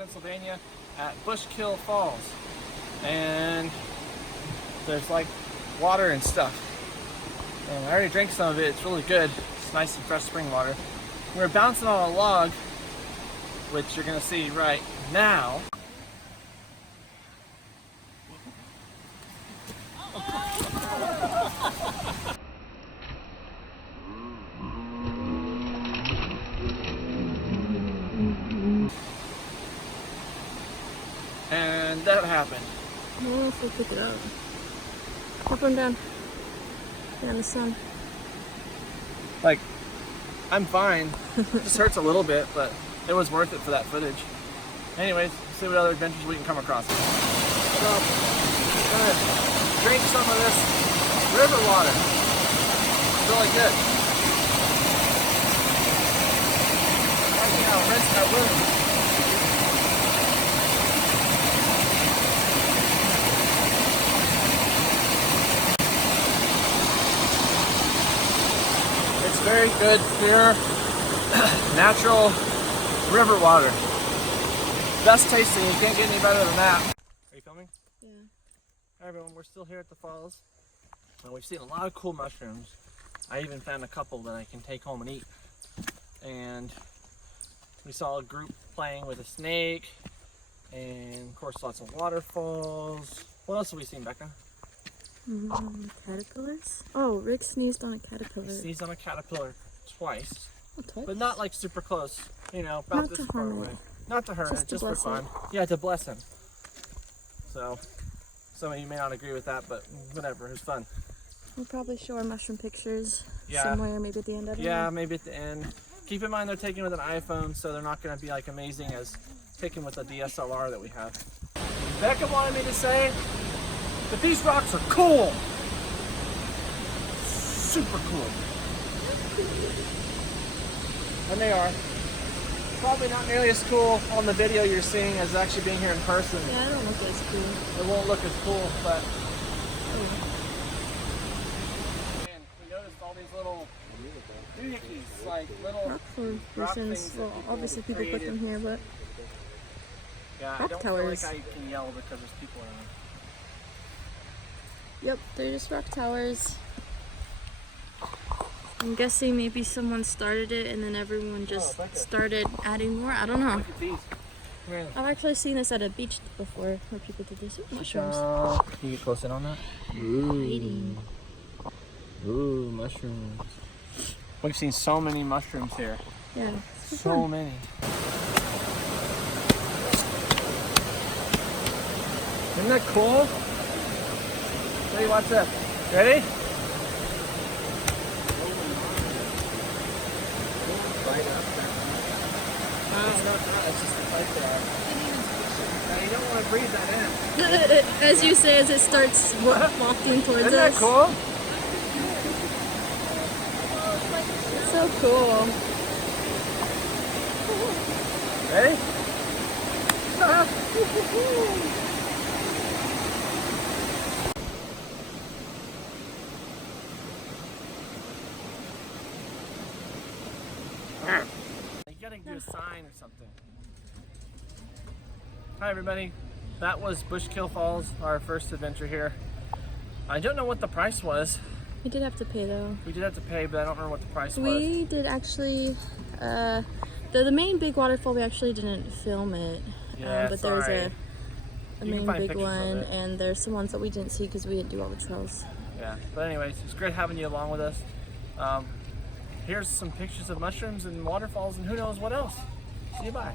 Pennsylvania at Bushkill Falls. And there's like water and stuff. And I already drank some of it. It's really good. It's nice and fresh spring water. We're bouncing on a log, which you're gonna see right now. And that happened. I don't know if we'll pick it up. Up and down. Yeah, in the sun. Like, I'm fine. It just hurts a little bit, but it was worth it for that footage. Anyways, see what other adventures we can come across. So, gonna drink some of this river water. It's really good. Right now, rinse my wounds. Very good, pure, natural river water. Best tasting, you can't get any better than that. Are you filming? Yeah. Hi everyone, we're still here at the falls. We've seen a lot of cool mushrooms. I even found a couple that I can take home and eat. And we saw a group playing with a snake, and of course lots of waterfalls. What else have we seen, Bekah? Caterpillars? Oh, Rick sneezed on a caterpillar. He sneezed on a caterpillar twice. Oh, twice? But not like super close, you know, about Not this to far harm away. it. Not to hurt it, just for fun. Yeah, to bless him. So, some of you may not agree with that, but whatever, it was fun. We'll probably show our mushroom pictures Yeah. somewhere, maybe at the end of it. Yeah, maybe at the end. Keep in mind they're taken with an iPhone, so they're not going to be like amazing as taken with a DSLR that we have. Bekah wanted me to say that these rocks are cool. Super cool. And they are. Probably not nearly as cool on the video you're seeing as actually being here in person. Yeah, I don't look as cool. It won't look as cool, but man, we noticed all these little doohickeys, like little rock formations. Well, obviously people put them here, but yeah, I rock don't towers. feel like I can yell because there's people around. Yep, they're just rock towers. I'm guessing maybe someone started it and then everyone just started adding more. I don't know. Look at these. Really? I've actually seen this at a beach before where people did this with mushrooms. Can you get close in on that? Ooh. Ooh, mushrooms. We've seen so many mushrooms here. Yeah. So many. Isn't that cool? Hey, watch this. Ready? It's just a pipe there. Now, you don't want to breathe that in. As you say, as it starts walking towards Isn't us. that cool? It's so cool. Ready? You gotta do a sign or something. Hi everybody, that was Bushkill Falls, our first adventure here. I don't know what the price was. We did have to pay though. We did have to pay, but I don't remember what the price was. We did actually, the main big waterfall, we actually didn't film it. Yeah, but sorry. there's a You can main find big pictures of one, it. and there's some ones that we didn't see because we didn't do all the trails. Yeah, but anyways, it's great having you along with us. Here's some pictures of mushrooms and waterfalls and who knows what else. See you, bye.